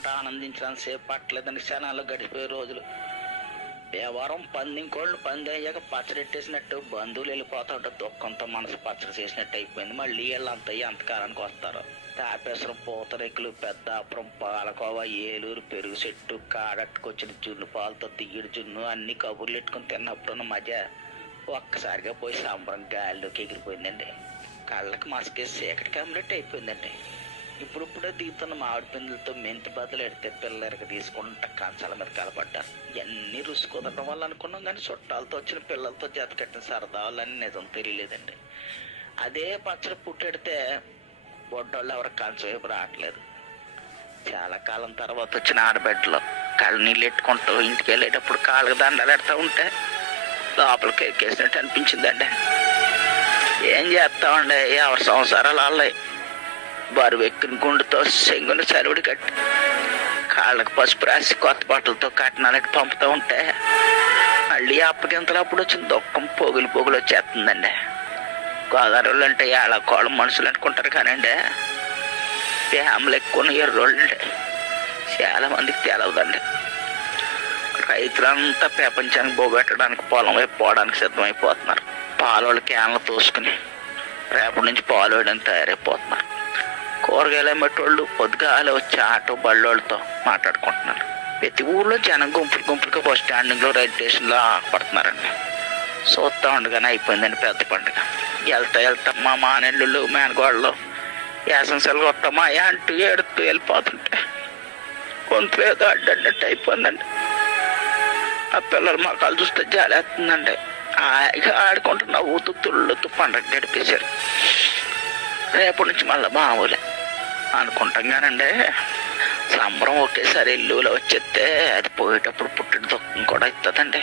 నవ్వుకుంటా ఆనందించడానికి సేపు పట్టలేదని క్షణాలు గడిపోయే రోజులు. వ్యవహారం పందింకోళ్ళు పంది అయ్యాక పచ్చడెట్టేసినట్టు బంధువులు వెళ్ళిపోతా ఉంటే దుఃఖంతో మనసు పచ్చడి చేసినట్టు అయిపోయింది. మళ్ళీ వీళ్ళంతా అంతకాలానికి వస్తారు. తాపేశ్వరం, పూతరేకులు, పెద్దాపురం, పాలకోవ, ఏలూరు, పెరుగు చెట్టు, కాడట్టుకొచ్చిన జున్ను పాలతో తీయడు జున్ను అన్ని కబుర్లు ఎట్టుకుని తిన్నప్పుడున్న మధ్య ఒక్కసారిగా పోయి సంబరం గాలిలోకి ఎగిరిపోయిందండి. కళ్ళకి మసకేసి చీకటి కమ్మినట్టు అయిపోయిందండి. ఇప్పుడిప్పుడే దిగుతున్న మామిడి పిందులతో మెంతి బదులు ఎడితే పిల్లలకి తీసుకుంటా కంచాల మీద కలపడ్డారు. ఇవన్నీ రుచి కుదరడం వల్ల అనుకున్నాం, కానీ చుట్టాలతో వచ్చిన పిల్లలతో జత కట్టిన సరదాలని నిజం తెలియలేదండి. అదే పచ్చడి పుట్టెడితే బొడ్డోళ్ళు ఎవరికి కంచం వైపు రావట్లేదు. చాలా కాలం తర్వాత వచ్చిన ఆడబిడ్డలు కళ్ళు నీళ్ళు ఎట్టుకుంటూ ఇంటికి వెళ్ళేటప్పుడు కాళ్ళకి దండాలు ఎడతా ఉంటే లోపలికి ఎక్కేసినట్టు అనిపించిందండి. ఏం చేస్తామండి, ఎవరి సంసారాలు వాళ్ళవి. బరువు ఎక్కిన గుండుతో సెంగుని సరువుడి కట్టి కాళ్ళకి పసుపు రాసి కొత్త బట్టలతో కట్నాలకి పంపుతూ ఉంటే మళ్ళీ అప్పగింతలప్పుడు వచ్చిన దుఃఖం పొగులు వచ్చేస్తుందండి. గోదావరిలో అంటే ఏళ్ళ కోళ్ళ మనుషులు అనుకుంటారు కానండి, ఫ్యామిలీ ఎక్కువ ఎర్రోళ్ళు అండి. చాలా మందికి తెలవదండి. రైతులంతా ప్రపంచానికి బోబెట్టడానికి పొలం వైపు పోవడానికి సిద్ధమైపోతున్నారు. పాలోళ్ళు క్యాన్లు తోసుకుని రేపటి నుంచి పాలు వేయడానికి తయారైపోతున్నారు. కూరగాయలు అమ్మేటోళ్ళు పొద్దుగాల వచ్చి ఆటో బళ్ళోళ్ళతో మాట్లాడుకుంటున్నారు. ప్రతి ఊళ్ళో జనం గుంపులుగా బస్ స్టాండింగ్లో, రైల్ స్టేషన్లో ఆపడుతున్నారండి. చూస్తూ ఉండగానే అయిపోయిందండి పెద్ద పండుగ. వెళ్తా మా మానెళ్ళు మేనగోళ్ళు యాసంశాలు వస్తామా అంటూ ఏడుతూ వెళ్ళిపోతుంటే గొంతు ఏదో అడ్డన్నట్టు అయిపోయిందండి. ఆ పిల్లలు మొక్కలు చూస్తే జాలేస్తుందండి. హాయిగా ఆడుకుంటున్న ఊతు తుళ్ళుతూ పండగ గడిపేశారు. రేపటి నుంచి మళ్ళీ మామూలే అనుకుంటాం కానండి, సంబరం ఒకేసారి ఇల్లులో వచ్చేస్తే అది పోయేటప్పుడు పుట్టిన దుఃఖం కూడా ఇస్తుందండి.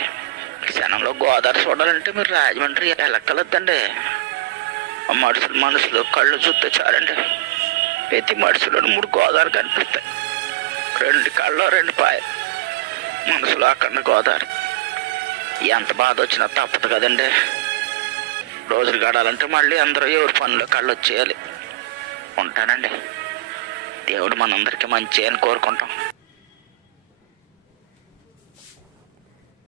క్షణంలో గోదావరి చూడాలంటే మీరు రాజమండ్రి వెళ్ళక్కలొద్దండి. మనుషులు కళ్ళు చూస్తే చాలండి, ప్రతి మనుషులో 3 గోదావరి కనిపిస్తాయి. 2 కళ్ళు 2 పాయలు, మనసులో అక్కడ గోదావరి. ఎంత బాధ వచ్చినా తప్పదు కదండి. రోజులు గడాలంటే మళ్ళీ అందరూ ఎవరి పనులు కళ్ళు వచ్చేయాలి. ఉంటానండి. దేవుడు మనందరికీ మంచి అని కోరుకుంటాం.